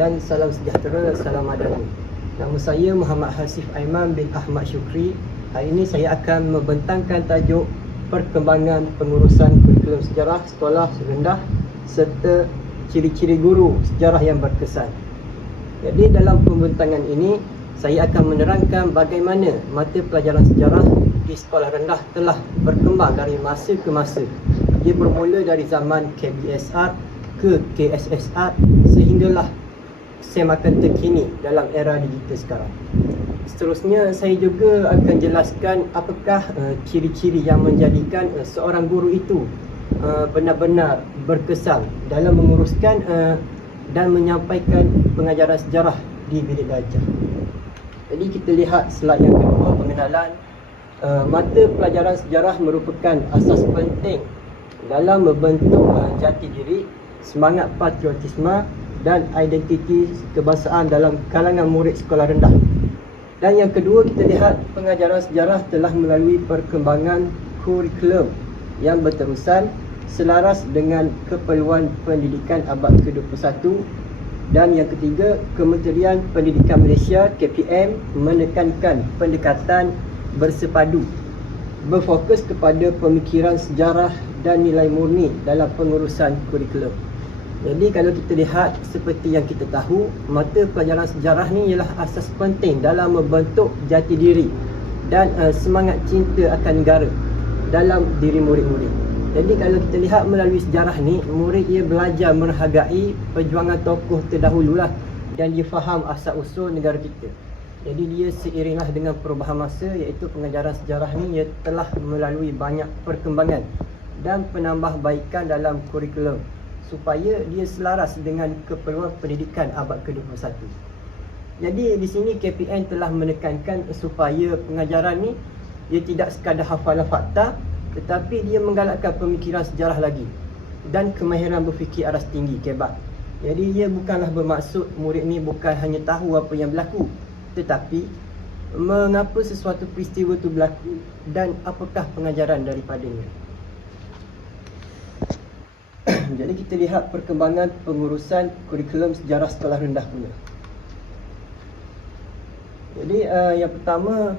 Dan salam sejahtera, salam madani Nama saya Muhammad Hasif Aiman bin Ahmad Syukri. Hari ini saya akan membentangkan tajuk Perkembangan pengurusan kurikulum sejarah sekolah rendah Serta ciri-ciri guru sejarah yang berkesan. Jadi dalam pembentangan ini Saya akan menerangkan bagaimana mata pelajaran sejarah di sekolah rendah telah berkembang dari masa ke masa. Ia bermula dari zaman KBSR ke KSSR sehinggalah semakin terkini dalam era digital sekarang. Seterusnya saya juga akan jelaskan apakah uh, ciri-ciri yang menjadikan uh, seorang guru itu uh, benar-benar berkesan dalam menguruskan uh, dan menyampaikan pengajaran sejarah di bilik belajar. Jadi kita lihat slide yang kedua pengenalan uh, mata pelajaran sejarah merupakan asas penting dalam membentuk uh, jati diri semangat patriotisme dan identiti kebangsaan dalam kalangan murid sekolah rendah. Dan yang kedua kita lihat pengajaran sejarah telah melalui perkembangan kurikulum yang berterusan selaras dengan keperluan pendidikan abad ke-21 dan yang ketiga Kementerian Pendidikan Malaysia KPM menekankan pendekatan bersepadu berfokus kepada pemikiran sejarah dan nilai murni dalam pengurusan kurikulum. Jadi kalau kita lihat seperti yang kita tahu, mata pelajaran sejarah ni ialah asas penting dalam membentuk jati diri dan uh, semangat cinta akan negara dalam diri murid-murid. Jadi kalau kita lihat melalui sejarah ni, murid ia belajar menghargai perjuangan tokoh terdahululah dan dia faham asal usul negara kita. Jadi dia seiringlah dengan perubahan masa iaitu pengajaran sejarah ni ia telah melalui banyak perkembangan dan penambahbaikan dalam kurikulum supaya dia selaras dengan keperluan pendidikan abad ke-21. Jadi di sini KPN telah menekankan supaya pengajaran ni dia tidak sekadar hafalan fakta tetapi dia menggalakkan pemikiran sejarah lagi dan kemahiran berfikir aras tinggi kebat. Jadi ia bukanlah bermaksud murid ni bukan hanya tahu apa yang berlaku tetapi mengapa sesuatu peristiwa itu berlaku dan apakah pengajaran daripadanya. Jadi kita lihat perkembangan pengurusan kurikulum sejarah sekolah rendah pula. Jadi uh, yang pertama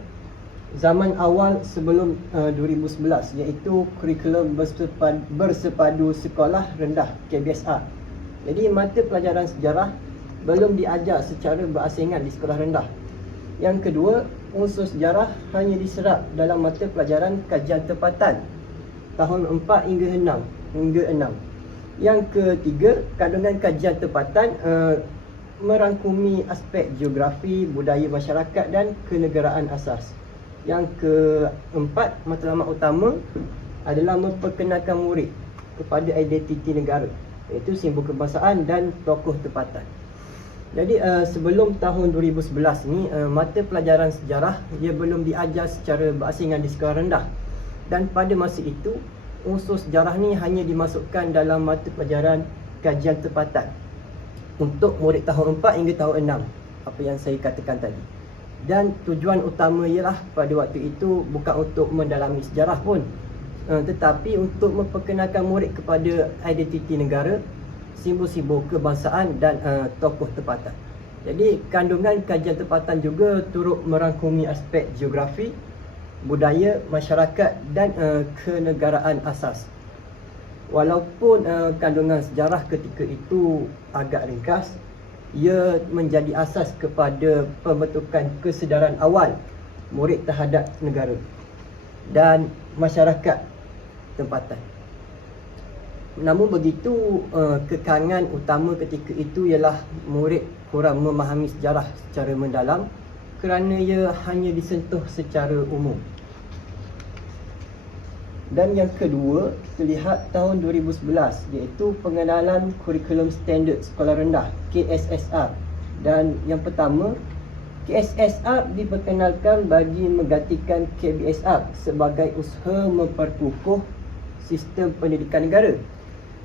zaman awal sebelum uh, 2011 iaitu kurikulum bersepadu, bersepadu sekolah rendah KBSR. Jadi mata pelajaran sejarah belum diajar secara berasingan di sekolah rendah. Yang kedua, unsur sejarah hanya diserap dalam mata pelajaran kajian tempatan tahun 4 hingga 6 hingga 6. Yang ketiga, kandungan kajian tempatan uh, merangkumi aspek geografi, budaya masyarakat dan kenegaraan asas. Yang keempat, matlamat utama adalah memperkenalkan murid kepada identiti negara iaitu simbol kebangsaan dan tokoh tempatan. Jadi uh, sebelum tahun 2011 ni uh, mata pelajaran sejarah ia belum diajar secara berasingan di sekolah rendah. Dan pada masa itu unsur sejarah ni hanya dimasukkan dalam mata pelajaran kajian tempatan untuk murid tahun 4 hingga tahun 6 apa yang saya katakan tadi. Dan tujuan utama ialah pada waktu itu bukan untuk mendalami sejarah pun uh, tetapi untuk memperkenalkan murid kepada identiti negara simbol-simbol kebangsaan dan uh, tokoh tempatan jadi kandungan kajian tempatan juga turut merangkumi aspek geografi budaya masyarakat dan uh, kenegaraan asas. Walaupun uh, kandungan sejarah ketika itu agak ringkas, ia menjadi asas kepada pembentukan kesedaran awal murid terhadap negara dan masyarakat tempatan. Namun begitu, uh, kekangan utama ketika itu ialah murid kurang memahami sejarah secara mendalam kerana ia hanya disentuh secara umum. Dan yang kedua, kita lihat tahun 2011 iaitu pengenalan kurikulum standard sekolah rendah KSSR. Dan yang pertama, KSSR diperkenalkan bagi menggantikan KBSR sebagai usaha memperkukuh sistem pendidikan negara.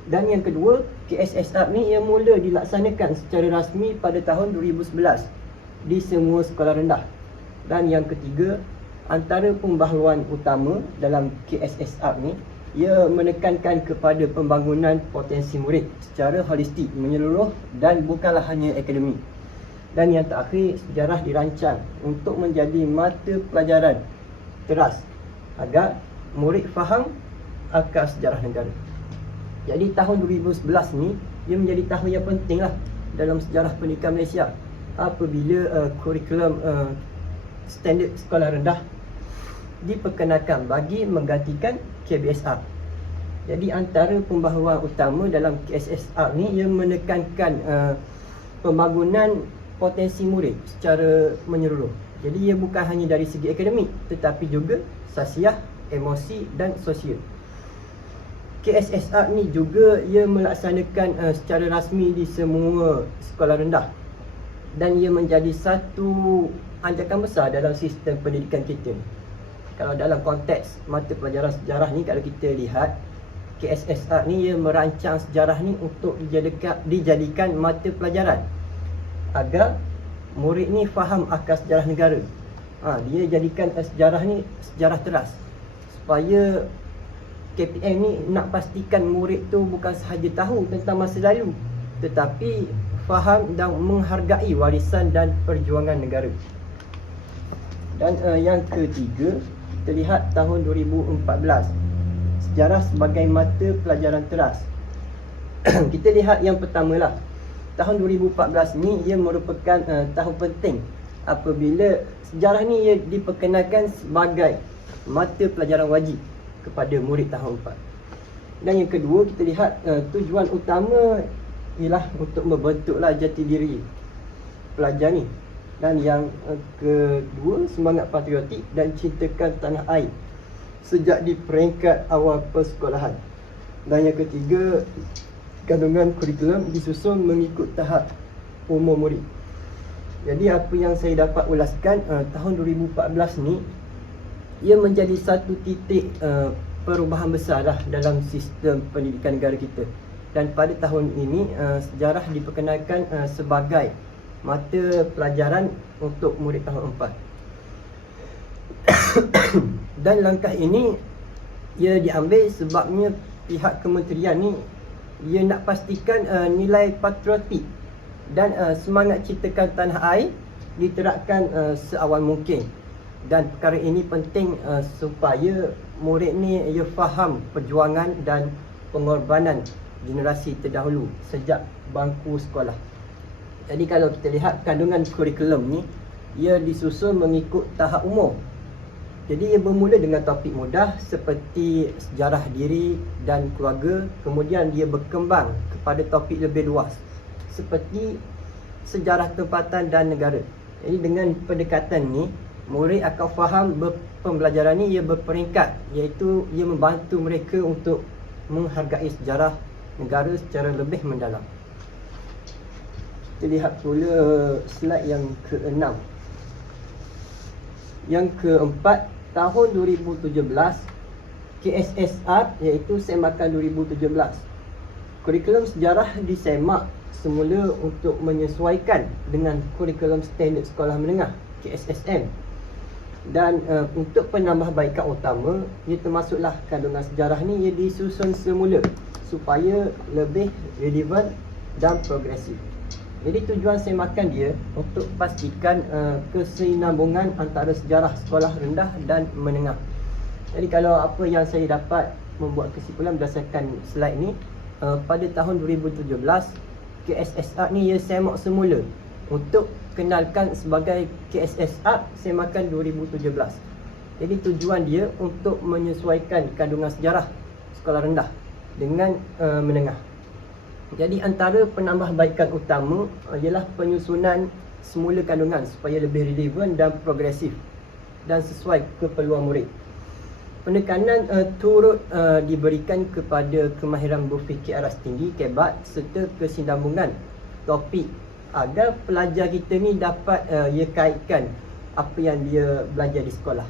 Dan yang kedua, KSSR ni ia mula dilaksanakan secara rasmi pada tahun 2011 di semua sekolah rendah. Dan yang ketiga, antara pembaharuan utama dalam KSSR ni ia menekankan kepada pembangunan potensi murid secara holistik menyeluruh dan bukanlah hanya akademik. Dan yang terakhir, sejarah dirancang untuk menjadi mata pelajaran teras agar murid faham akar sejarah negara. Jadi tahun 2011 ni ia menjadi tahun yang penting lah dalam sejarah pendidikan Malaysia apabila uh, kurikulum uh, standard sekolah rendah diperkenalkan bagi menggantikan KBSR. Jadi antara pembaharuan utama dalam KSSR ni ia menekankan uh, pembangunan potensi murid secara menyeluruh. Jadi ia bukan hanya dari segi akademik tetapi juga sosial, emosi dan sosial. KSSR ni juga ia melaksanakan uh, secara rasmi di semua sekolah rendah dan ia menjadi satu anjakan besar dalam sistem pendidikan kita. Kalau dalam konteks mata pelajaran sejarah ni kalau kita lihat KSSR ni ia merancang sejarah ni untuk dijadikan, mata pelajaran agar murid ni faham akar sejarah negara. Ha, dia jadikan sejarah ni sejarah teras supaya KPM ni nak pastikan murid tu bukan sahaja tahu tentang masa lalu tetapi faham dan menghargai warisan dan perjuangan negara. Dan uh, yang ketiga kita lihat tahun 2014 Sejarah sebagai mata pelajaran teras. Kita lihat yang pertama lah Tahun 2014 ni ia merupakan uh, tahun penting Apabila sejarah ni ia diperkenalkan sebagai Mata pelajaran wajib kepada murid tahun 4 Dan yang kedua kita lihat uh, tujuan utama Ialah untuk membentuklah jati diri. Pelajar ni. Dan yang uh, kedua semangat patriotik dan cintakan tanah air sejak di peringkat awal persekolahan. Dan yang ketiga kandungan kurikulum disusun mengikut tahap umur murid. Jadi apa yang saya dapat ulaskan uh, tahun 2014 ni ia menjadi satu titik uh, perubahan besar lah dalam sistem pendidikan negara kita dan pada tahun ini uh, sejarah diperkenalkan uh, sebagai mata pelajaran untuk murid tahun 4 dan langkah ini ia diambil sebabnya pihak kementerian ni ia nak pastikan uh, nilai patriotik dan uh, semangat ciptakan tanah air diterapkan uh, seawal mungkin. Dan perkara ini penting uh, supaya murid ni ia faham perjuangan dan pengorbanan generasi terdahulu sejak bangku sekolah. Jadi kalau kita lihat kandungan kurikulum ni Ia disusun mengikut tahap umur. Jadi ia bermula dengan topik mudah Seperti sejarah diri dan keluarga Kemudian dia berkembang kepada topik lebih luas Seperti sejarah tempatan dan negara. Jadi dengan pendekatan ni Murid akan faham pembelajaran ni ia berperingkat Iaitu ia membantu mereka untuk menghargai sejarah negara secara lebih mendalam. Kita lihat pula slide yang ke-6 Yang keempat Tahun 2017 KSSR iaitu Semakan 2017 Kurikulum sejarah disemak semula untuk menyesuaikan dengan kurikulum standard sekolah menengah KSSM dan uh, untuk penambahbaikan utama ia termasuklah kandungan sejarah ni ia disusun semula supaya lebih relevan dan progresif. Jadi tujuan saya makan dia untuk pastikan uh, kesinambungan antara sejarah sekolah rendah dan menengah. Jadi kalau apa yang saya dapat membuat kesimpulan berdasarkan slide ni uh, pada tahun 2017 KSSR ni ia semak semula untuk kenalkan sebagai KSSR semakan 2017. Jadi tujuan dia untuk menyesuaikan kandungan sejarah sekolah rendah dengan uh, menengah. Jadi antara penambahbaikan utama uh, ialah penyusunan semula kandungan supaya lebih relevan dan progresif dan sesuai keperluan murid. Penekanan uh, turut uh, diberikan kepada kemahiran berfikir aras tinggi, kebat serta kesinambungan topik agar pelajar kita ni dapat uh, ia kaitkan apa yang dia belajar di sekolah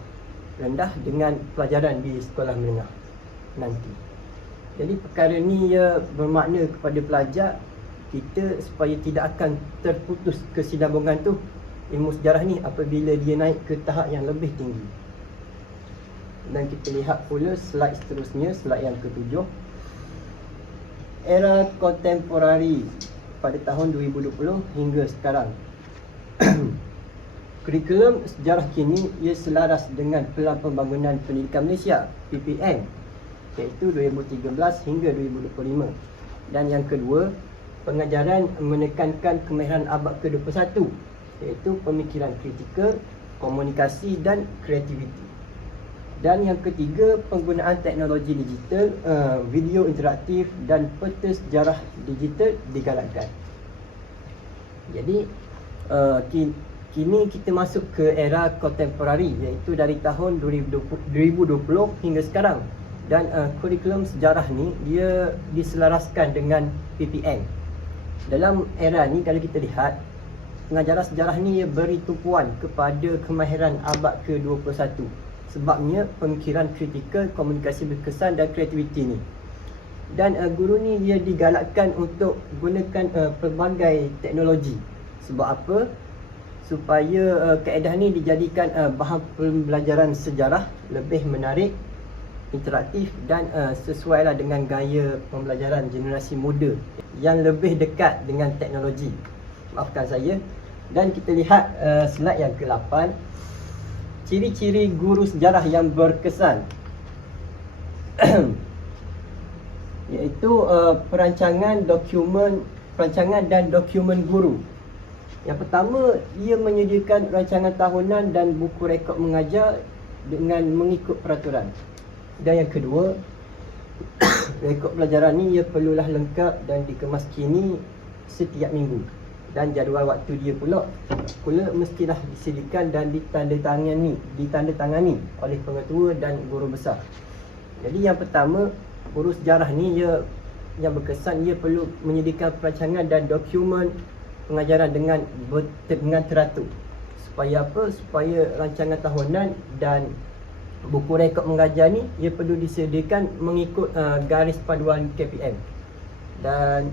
rendah dengan pelajaran di sekolah menengah nanti. Jadi perkara ni ia bermakna kepada pelajar kita supaya tidak akan terputus kesinambungan tu ilmu sejarah ni apabila dia naik ke tahap yang lebih tinggi. dan kita lihat pula slide seterusnya, slide yang ketujuh. Era kontemporari pada tahun 2020 hingga sekarang. Kurikulum sejarah kini ia selaras dengan Pelan Pembangunan Pendidikan Malaysia PPM iaitu 2013 hingga 2025. Dan yang kedua, pengajaran menekankan kemahiran abad ke-21 iaitu pemikiran kritikal, komunikasi dan kreativiti. Dan yang ketiga, penggunaan teknologi digital, uh, video interaktif dan peta sejarah digital digalakkan. Jadi, uh, kini kita masuk ke era kontemporari iaitu dari tahun 2020, 2020 hingga sekarang. Dan uh, kurikulum sejarah ni dia diselaraskan dengan PPM. Dalam era ni kalau kita lihat pengajaran sejarah ni ia beri tumpuan kepada kemahiran abad ke-21 sebabnya pemikiran kritikal, komunikasi berkesan dan kreativiti ni. Dan uh, guru ni dia digalakkan untuk gunakan uh, pelbagai teknologi. Sebab apa? Supaya uh, kaedah ni dijadikan uh, bahan pembelajaran sejarah lebih menarik, interaktif dan uh, sesuai lah dengan gaya pembelajaran generasi muda yang lebih dekat dengan teknologi. Maafkan saya. Dan kita lihat uh, slide yang ke-8 ciri-ciri guru sejarah yang berkesan iaitu uh, perancangan dokumen perancangan dan dokumen guru yang pertama ia menyediakan rancangan tahunan dan buku rekod mengajar dengan mengikut peraturan dan yang kedua rekod pelajaran ni ia perlulah lengkap dan dikemas kini setiap minggu dan jadual waktu dia pula pula mestilah disediakan dan ditandatangani ditandatangani oleh pengetua dan guru besar. Jadi yang pertama guru sejarah ni ia yang berkesan ia perlu menyediakan perancangan dan dokumen pengajaran dengan dengan teratur. Supaya apa? Supaya rancangan tahunan dan buku rekod mengajar ni ia perlu disediakan mengikut uh, garis paduan KPM. Dan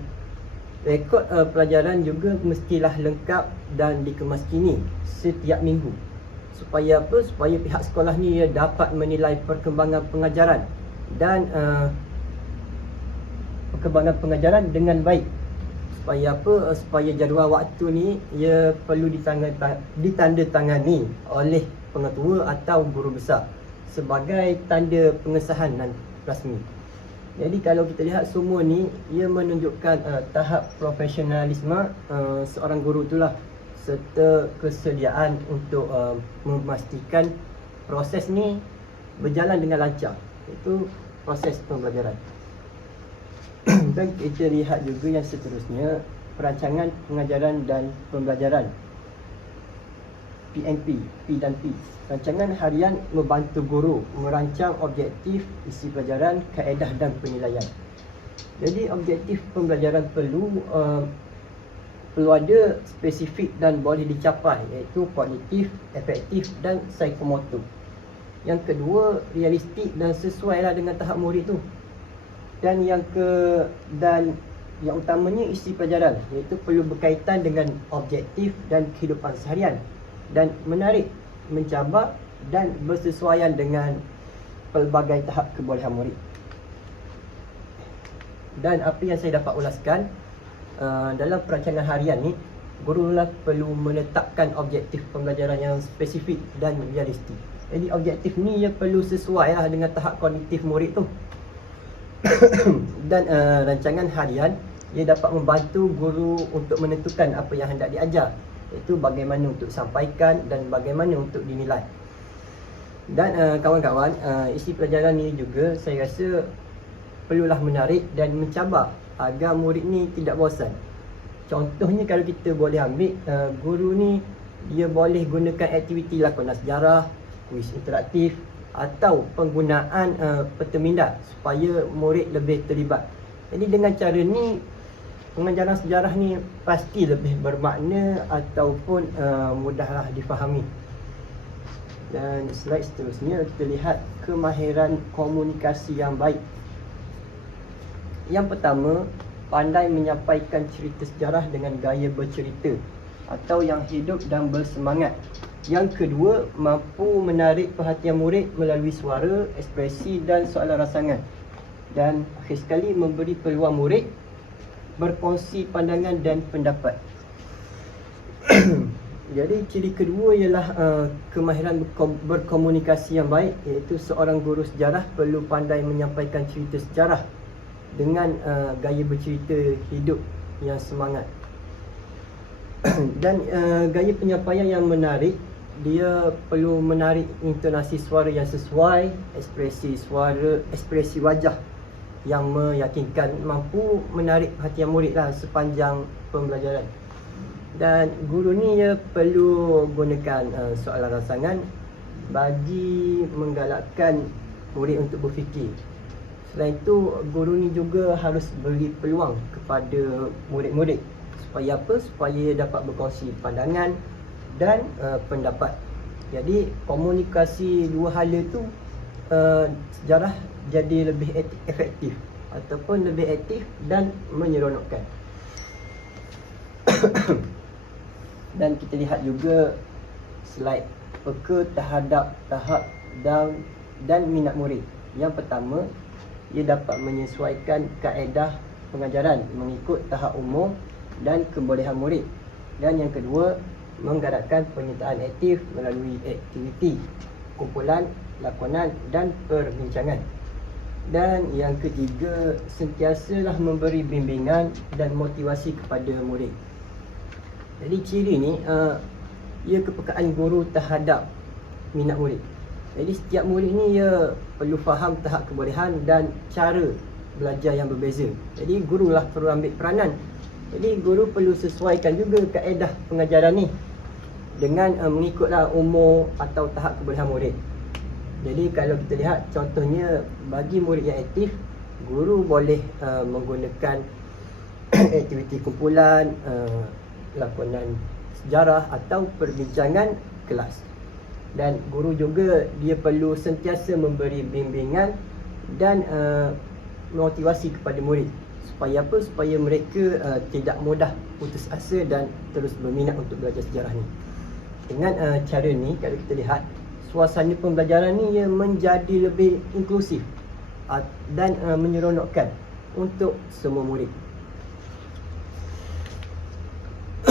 Rekod uh, pelajaran juga mestilah lengkap dan dikemas kini setiap minggu. Supaya apa? Supaya pihak sekolah ni ya, dapat menilai perkembangan pengajaran dan uh, perkembangan pengajaran dengan baik. Supaya apa? Uh, supaya jadual waktu ni ia perlu ditandatangani oleh pengetua atau guru besar sebagai tanda pengesahan rasmi. Jadi kalau kita lihat semua ni ia menunjukkan uh, tahap profesionalisme uh, seorang guru itulah serta kesediaan untuk uh, memastikan proses ni berjalan dengan lancar. Itu proses pembelajaran. Dan kita lihat juga yang seterusnya perancangan pengajaran dan pembelajaran PNP, P dan P. Rancangan harian membantu guru merancang objektif isi pelajaran, kaedah dan penilaian. Jadi objektif pembelajaran perlu uh, perlu ada spesifik dan boleh dicapai iaitu kognitif, efektif dan psikomotor. Yang kedua, realistik dan sesuailah dengan tahap murid tu. Dan yang ke dan yang utamanya isi pelajaran iaitu perlu berkaitan dengan objektif dan kehidupan seharian dan menarik, mencabar dan bersesuaian dengan pelbagai tahap kebolehan murid. Dan apa yang saya dapat ulaskan uh, dalam perancangan harian ni, guru lah perlu menetapkan objektif pembelajaran yang spesifik dan realistik. Jadi objektif ni ia perlu sesuai lah dengan tahap kognitif murid tu. dan uh, rancangan harian ia dapat membantu guru untuk menentukan apa yang hendak diajar Iaitu bagaimana untuk sampaikan dan bagaimana untuk dinilai. Dan uh, kawan-kawan, uh, isi pelajaran ni juga saya rasa Perlulah menarik dan mencabar agar murid ni tidak bosan. Contohnya kalau kita boleh ambil uh, Guru ni dia boleh gunakan aktiviti lakonan sejarah Kuis interaktif Atau penggunaan uh, peta minda Supaya murid lebih terlibat. Jadi dengan cara ni pengajaran sejarah ni pasti lebih bermakna ataupun uh, mudahlah difahami. Dan slide seterusnya kita lihat kemahiran komunikasi yang baik. Yang pertama, pandai menyampaikan cerita sejarah dengan gaya bercerita atau yang hidup dan bersemangat. Yang kedua, mampu menarik perhatian murid melalui suara, ekspresi dan soalan rasangan. Dan akhir sekali memberi peluang murid berkongsi pandangan dan pendapat. Jadi ciri kedua ialah uh, kemahiran berkomunikasi yang baik iaitu seorang guru sejarah perlu pandai menyampaikan cerita sejarah dengan uh, gaya bercerita hidup yang semangat. Dan uh, gaya penyampaian yang menarik dia perlu menarik intonasi suara yang sesuai, ekspresi suara, ekspresi wajah yang meyakinkan mampu menarik perhatian murid lah sepanjang pembelajaran. Dan guru ni dia perlu gunakan uh, soalan rasangan bagi menggalakkan murid untuk berfikir. Selain itu, guru ni juga harus beri peluang kepada murid-murid supaya apa? Supaya dapat berkongsi pandangan, dan uh, pendapat. Jadi komunikasi dua hala tu uh, sejarah jadi lebih efektif ataupun lebih aktif dan menyeronokkan. dan kita lihat juga slide peka terhadap tahap dan dan minat murid. Yang pertama, ia dapat menyesuaikan kaedah pengajaran mengikut tahap umur dan kebolehan murid. Dan yang kedua, menggerakkan penyertaan aktif melalui aktiviti, kumpulan, lakonan dan perbincangan. Dan yang ketiga, sentiasalah memberi bimbingan dan motivasi kepada murid. Jadi ciri ni, uh, ia kepekaan guru terhadap minat murid. Jadi setiap murid ni ia perlu faham tahap kebolehan dan cara belajar yang berbeza. Jadi gurulah perlu ambil peranan jadi guru perlu sesuaikan juga kaedah pengajaran ni dengan uh, mengikutlah umur atau tahap kebolehan murid. Jadi kalau kita lihat contohnya bagi murid yang aktif, guru boleh uh, menggunakan aktiviti kumpulan, uh, lakonan sejarah atau perbincangan kelas. Dan guru juga dia perlu sentiasa memberi bimbingan dan uh, motivasi kepada murid. Supaya apa? Supaya mereka uh, tidak mudah putus asa dan terus berminat untuk belajar sejarah ni. Dengan uh, cara ni kalau kita lihat suasana pembelajaran ni ia menjadi lebih inklusif uh, dan uh, menyeronokkan untuk semua murid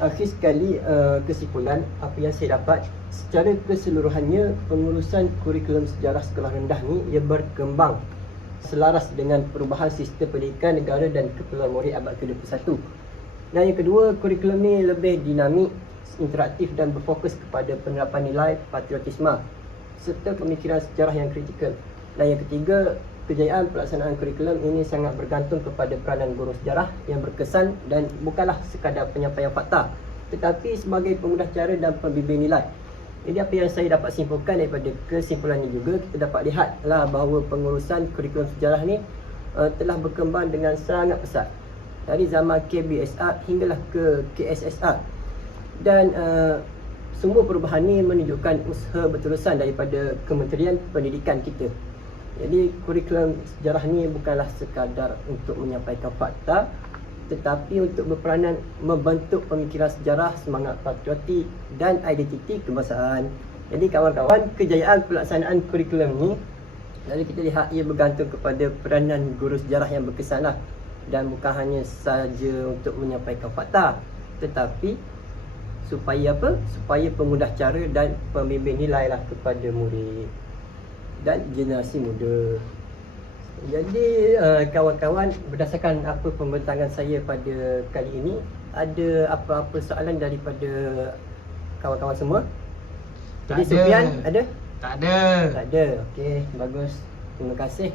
akhir sekali uh, kesimpulan apa yang saya dapat secara keseluruhannya pengurusan kurikulum sejarah sekolah rendah ni ia berkembang selaras dengan perubahan sistem pendidikan negara dan keperluan murid abad ke-21. Dan yang kedua, kurikulum ni lebih dinamik, interaktif dan berfokus kepada penerapan nilai patriotisme serta pemikiran sejarah yang kritikal. Dan yang ketiga, kejayaan pelaksanaan kurikulum ini sangat bergantung kepada peranan guru sejarah yang berkesan dan bukanlah sekadar penyampaian fakta tetapi sebagai pemudah cara dan pembimbing nilai. Jadi apa yang saya dapat simpulkan daripada kesimpulan ini juga kita dapat lihatlah bahawa pengurusan kurikulum sejarah ni uh, telah berkembang dengan sangat pesat dari zaman KBSR hinggalah ke KSSR dan uh, semua perubahan ini menunjukkan usaha berterusan daripada Kementerian Pendidikan kita. Jadi kurikulum sejarah ni bukanlah sekadar untuk menyampaikan fakta tetapi untuk berperanan membentuk pemikiran sejarah, semangat patriotik dan identiti kebangsaan. Jadi kawan-kawan, kejayaan pelaksanaan kurikulum ini Lalu kita lihat ia bergantung kepada peranan guru sejarah yang berkesan lah. Dan bukan hanya saja untuk menyampaikan fakta Tetapi supaya apa? Supaya pemudah cara dan pembimbing nilai lah kepada murid Dan generasi muda jadi uh, kawan-kawan berdasarkan apa pembentangan saya pada kali ini ada apa-apa soalan daripada kawan-kawan semua? Tak Jadi ada. Sufian ada? Tak ada. Tak ada. Okey, bagus. Terima kasih.